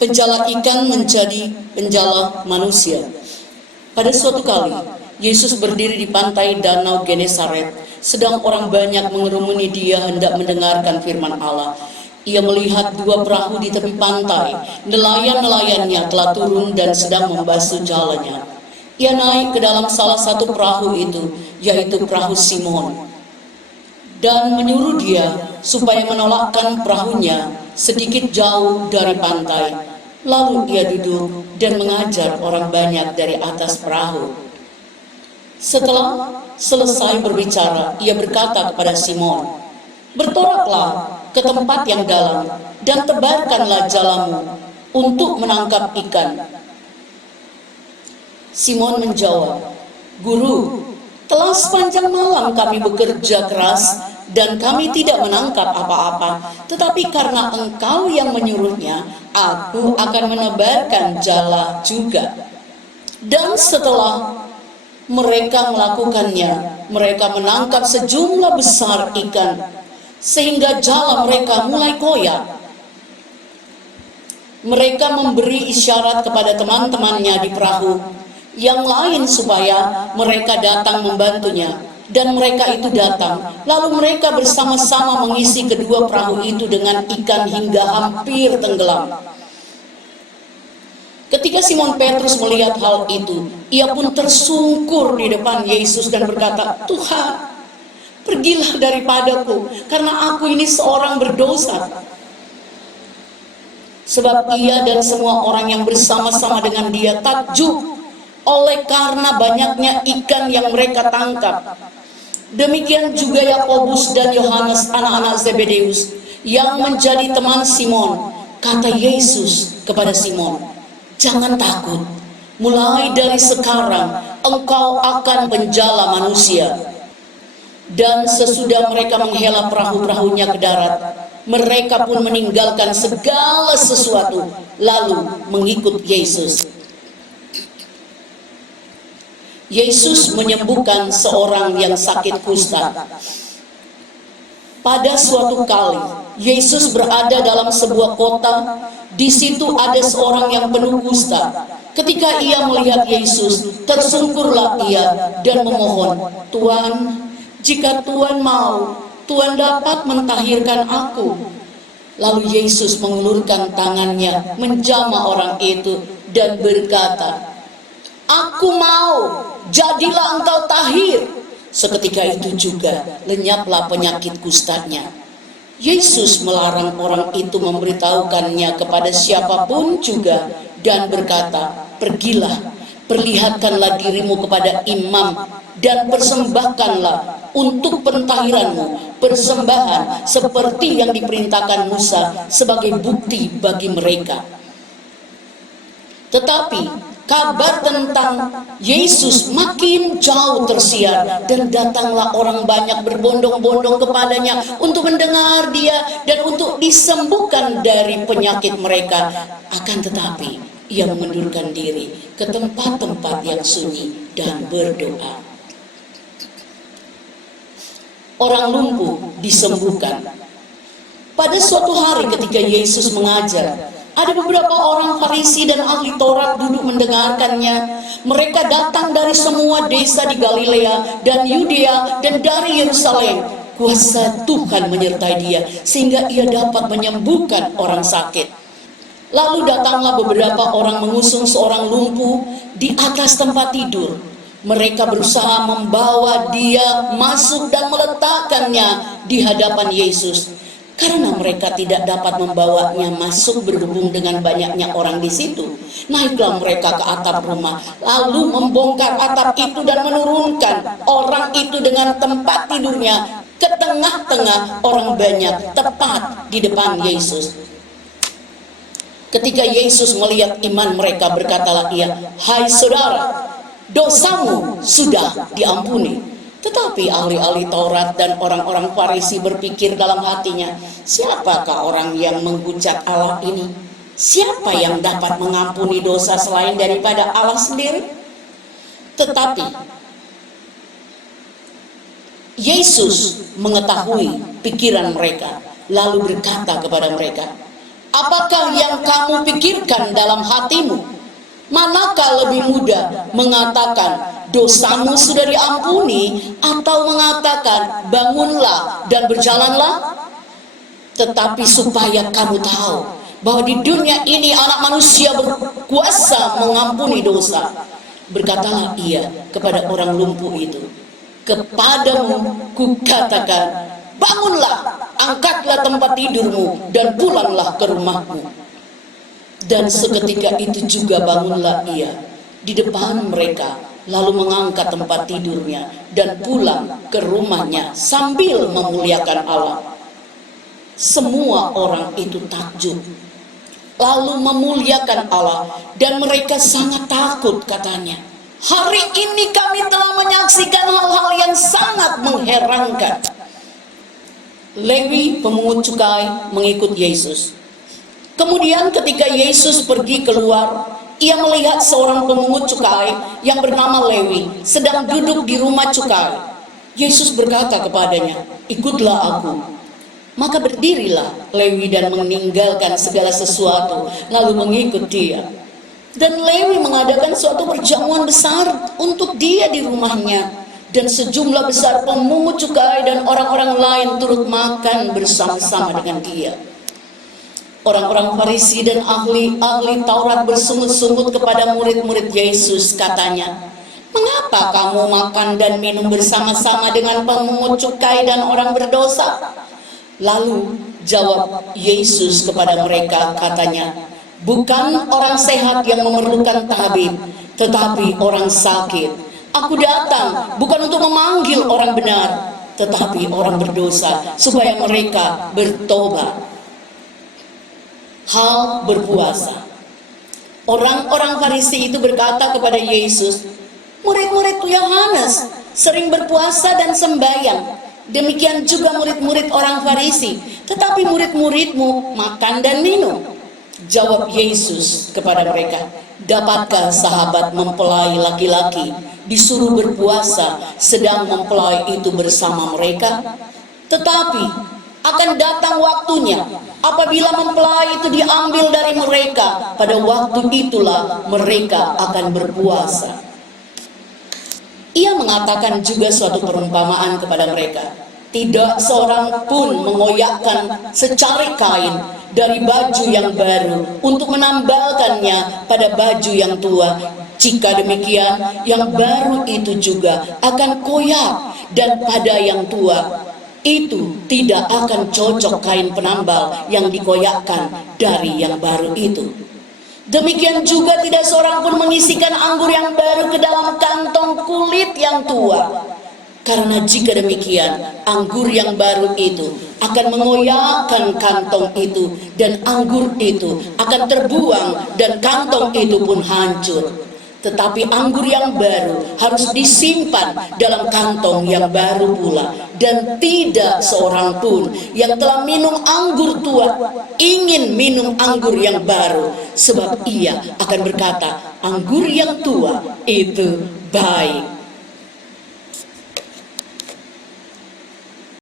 penjala ikan menjadi penjala manusia. Pada suatu kali, Yesus berdiri di pantai Danau Genesaret, sedang orang banyak mengerumuni dia hendak mendengarkan firman Allah. Ia melihat dua perahu di tepi pantai, nelayan-nelayannya telah turun dan sedang membasuh jalannya. Ia naik ke dalam salah satu perahu itu, yaitu perahu Simon, dan menyuruh dia supaya menolakkan perahunya sedikit jauh dari pantai. Lalu ia duduk dan mengajar orang banyak dari atas perahu. Setelah selesai berbicara, ia berkata kepada Simon, "Bertolaklah ke tempat yang dalam dan tebarkanlah jalamu untuk menangkap ikan." Simon menjawab, "Guru, telah sepanjang malam kami bekerja keras dan kami tidak menangkap apa-apa, tetapi karena Engkau yang menyuruhnya, aku akan menebarkan jala juga." Dan setelah mereka melakukannya, mereka menangkap sejumlah besar ikan, sehingga jala mereka mulai koyak. Mereka memberi isyarat kepada teman-temannya di perahu yang lain supaya mereka datang membantunya. Dan mereka itu datang. Lalu mereka bersama-sama mengisi kedua perahu itu dengan ikan hingga hampir tenggelam. Ketika Simon Petrus melihat hal itu, ia pun tersungkur di depan Yesus dan berkata, "Tuhan, pergilah daripadaku, karena aku ini seorang berdosa." Sebab ia dan semua orang yang bersama-sama dengan dia takjub oleh karena banyaknya ikan yang mereka tangkap. Demikian juga Yakobus dan Yohanes, anak-anak Zebedeus, yang menjadi teman Simon. Kata Yesus kepada Simon, "Jangan takut, mulai dari sekarang engkau akan penjala manusia." Dan sesudah mereka menghela perahu-perahunya ke darat, mereka pun meninggalkan segala sesuatu, lalu mengikut Yesus. Yesus menyembuhkan seorang yang sakit kusta. Pada suatu kali, Yesus berada dalam sebuah kota. Di situ ada seorang yang penuh kusta. Ketika ia melihat Yesus, tersungkurlah ia dan memohon, "Tuan, jika Tuan mau, Tuan dapat mentahirkan aku." Lalu Yesus mengulurkan tangannya, menjamah orang itu dan berkata, "Aku mau, jadilah engkau tahir." Seketika itu juga lenyaplah penyakit kustanya. Yesus melarang orang itu memberitahukannya kepada siapapun juga dan berkata, "Pergilah, perlihatkanlah dirimu kepada imam dan persembahkanlah untuk pentahiranmu persembahan seperti yang diperintahkan Musa sebagai bukti bagi mereka." Tetapi kabar tentang Yesus makin jauh tersiar dan datanglah orang banyak berbondong-bondong kepadanya untuk mendengar dia dan untuk disembuhkan dari penyakit mereka. Akan tetapi ia mengundurkan diri ke tempat-tempat yang sunyi dan berdoa. Orang lumpuh disembuhkan. Pada suatu hari ketika Yesus mengajar, ada beberapa orang Farisi dan ahli Taurat duduk mendengarkannya. Mereka datang dari semua desa di Galilea dan Yudea dan dari Yerusalem. Kuasa Tuhan menyertai dia sehingga ia dapat menyembuhkan orang sakit. Lalu datanglah beberapa orang mengusung seorang lumpuh di atas tempat tidur. Mereka berusaha membawa dia masuk dan meletakkannya di hadapan Yesus. Karena mereka tidak dapat membawanya masuk berhubung dengan banyaknya orang di situ, naiklah mereka ke atap rumah, lalu membongkar atap itu dan menurunkan orang itu dengan tempat tidurnya ke tengah-tengah orang banyak, tepat di depan Yesus. Ketika Yesus melihat iman mereka, berkatalah ia, "Hai saudara, dosamu sudah diampuni." Tetapi ahli-ahli Taurat dan orang-orang Farisi berpikir dalam hatinya, "Siapakah orang yang menghujat Allah ini? Siapa yang dapat mengampuni dosa selain daripada Allah sendiri?" Tetapi Yesus mengetahui pikiran mereka, lalu berkata kepada mereka, Apakah yang kamu pikirkan dalam hatimu? Manakah lebih mudah mengatakan dosamu sudah diampuni, atau mengatakan bangunlah dan berjalanlah? Tetapi supaya kamu tahu bahwa di dunia ini anak manusia berkuasa mengampuni dosa, berkatalah ia kepada orang lumpuh itu, kepadamu kukatakan, bangunlah, angkatlah tempat tidurmu dan pulanglah ke rumahmu. Dan seketika itu juga bangunlah ia di depan mereka, lalu mengangkat tempat tidurnya dan pulang ke rumahnya sambil memuliakan Allah. Semua orang itu takjub, lalu memuliakan Allah, dan mereka sangat takut, katanya. Hari ini kami telah menyaksikan hal-hal yang sangat mengherankan. Lewi pemungut cukai mengikut Yesus. Kemudian ketika Yesus pergi keluar, ia melihat seorang pemungut cukai yang bernama Lewi sedang duduk di rumah cukai. Yesus berkata kepadanya, ikutlah aku. Maka berdirilah Lewi dan meninggalkan segala sesuatu, lalu mengikut dia. Dan Lewi mengadakan suatu perjamuan besar untuk dia di rumahnya, dan sejumlah besar pemungut cukai dan orang-orang lain turut makan bersama-sama dengan dia. Orang-orang Farisi dan ahli-ahli Taurat bersungut-sungut kepada murid-murid Yesus, katanya, mengapa kamu makan dan minum bersama-sama dengan pemungut cukai dan orang berdosa? Lalu jawab Yesus kepada mereka, katanya, bukan orang sehat yang memerlukan tabib, tetapi orang sakit. Aku datang bukan untuk memanggil orang benar, tetapi orang berdosa, supaya mereka bertobat. Hal berpuasa. Orang-orang Farisi itu berkata kepada Yesus, murid-murid Yohanes sering berpuasa dan sembahyang, demikian juga murid-murid orang Farisi, tetapi murid-muridmu makan dan minum. Jawab Yesus kepada mereka, dapatkah sahabat mempelai laki-laki disuruh berpuasa sedang mempelai itu bersama mereka? Tetapi akan datang waktunya apabila mempelai itu diambil dari mereka, pada waktu itulah mereka akan berpuasa. Ia mengatakan juga suatu perumpamaan kepada mereka. Tidak seorang pun mengoyakkan secari kain dari baju yang baru untuk menambalkannya pada baju yang tua. Jika demikian, yang baru itu juga akan koyak, dan pada yang tua itu tidak akan cocok kain penambal yang dikoyakkan dari yang baru itu. Demikian juga tidak seorang pun mengisikan anggur yang baru ke dalam kantong kulit yang tua, karena jika demikian anggur yang baru itu akan mengoyakkan kantong itu, dan anggur itu akan terbuang dan kantong itu pun hancur. Tetapi anggur yang baru harus disimpan dalam kantong yang baru pula, dan tidak seorang pun yang telah minum anggur tua ingin minum anggur yang baru, sebab ia akan berkata, anggur yang tua itu baik.